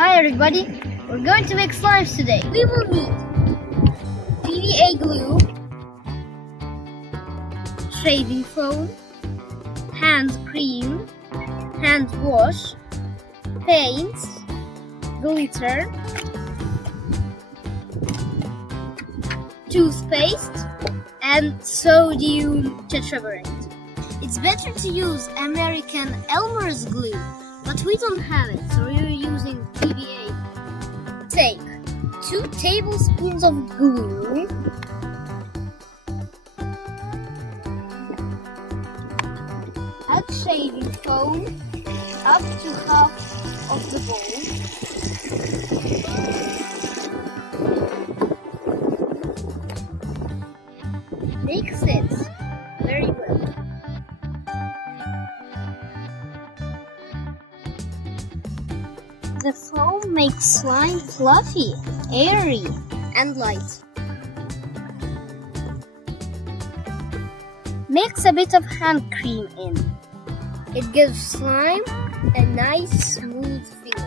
Hi everybody, we're going to make slimes today. We will need PVA glue, shaving foam, hand cream, hand wash, paints, glitter, toothpaste, and sodium tetraborate. It's better to use American Elmer's glue, but we don't have it, so we're using PVA. Take 2 tablespoons of glue, add shaving foam up to half of the bowl. Mix it very well. The foam makes slime fluffy, airy, and light. Mix a bit of hand cream in. It gives slime a nice smooth feel.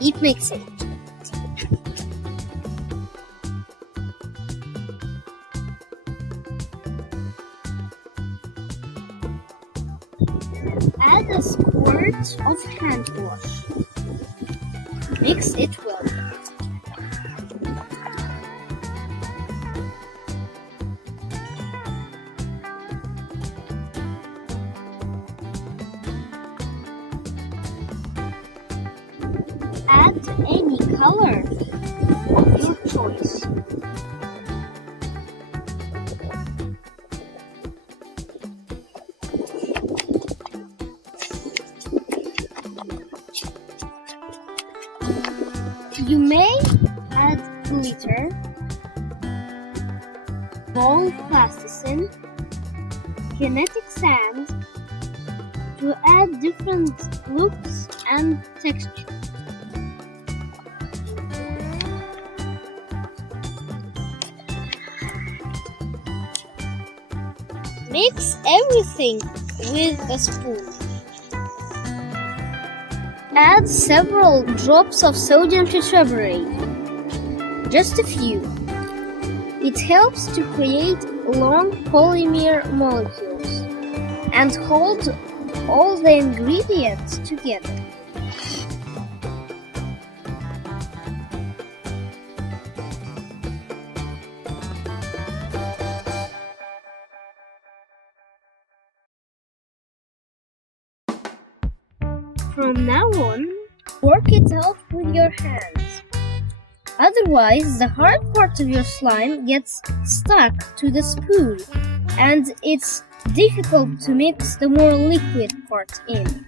Keep mixing. Add a squirt of hand wash. Mix it well. Add any color of your choice. You may add glitter, ball plasticine, kinetic sand to add different looks and textures. Mix everything with a spoon. Add several drops of sodium tetraborate, just a few. It helps to create long polymer molecules and hold all the ingredients together. From now on, work it out with your hands. Otherwise, the hard part of your slime gets stuck to the spoon, and it's difficult to mix the more liquid part in.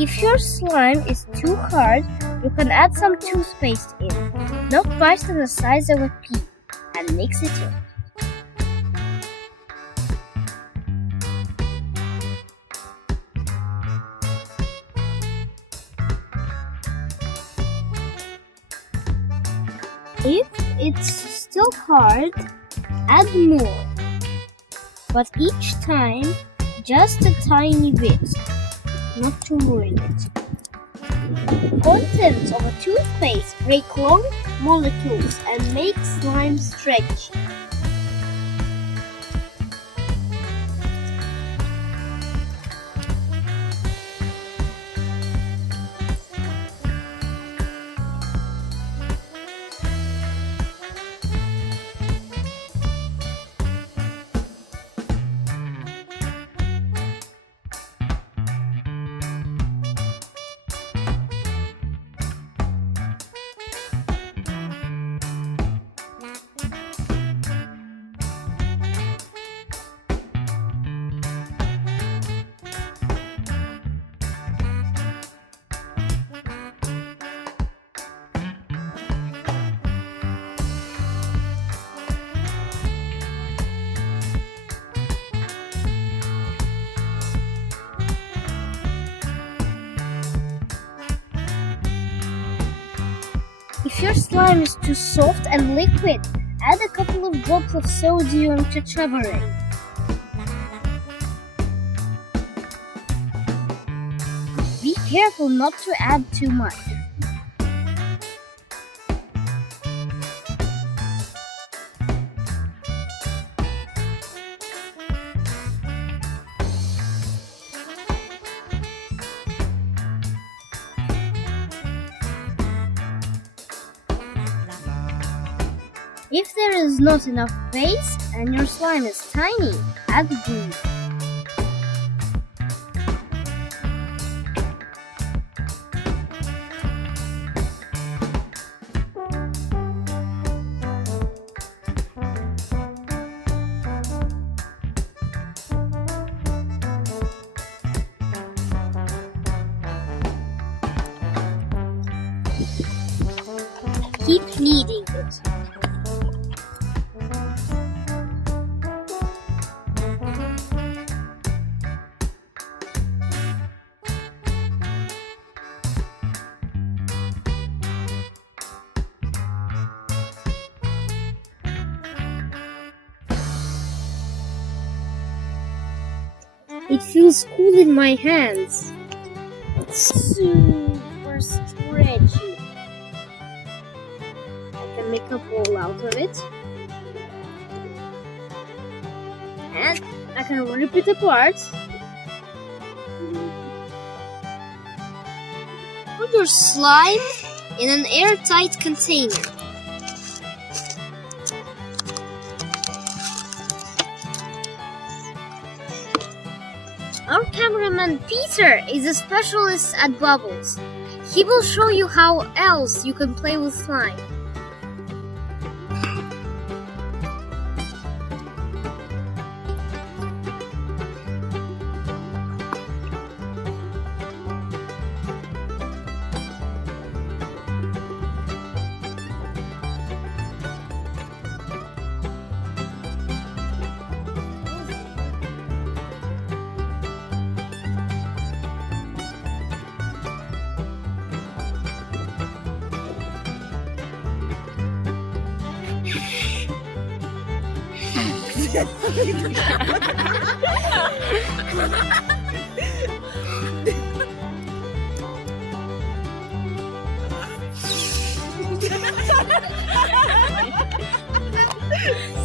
If your slime is too hard, you can add some toothpaste in, not quite the size of a pea, and mix it in. If it's still hard, add more, but each time just a tiny bit, not to ruin it. Contents of a toothpaste break long molecules and make slime stretchy. If your slime is too soft and liquid, add a couple of drops of sodium tetraborate. Be careful not to add too much. If there is not enough base and your slime is tiny, add glue. Keep kneading it. It feels cool in my hands. It's super stretchy. I can make a ball out of it. And I can rip it apart. Put your slime in an airtight container. Our cameraman Peter is a specialist at bubbles. He will show you how else you can play with slime.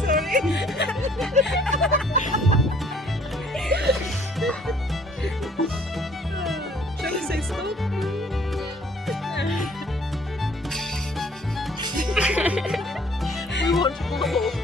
Sorry. Shall we say stop? We want more.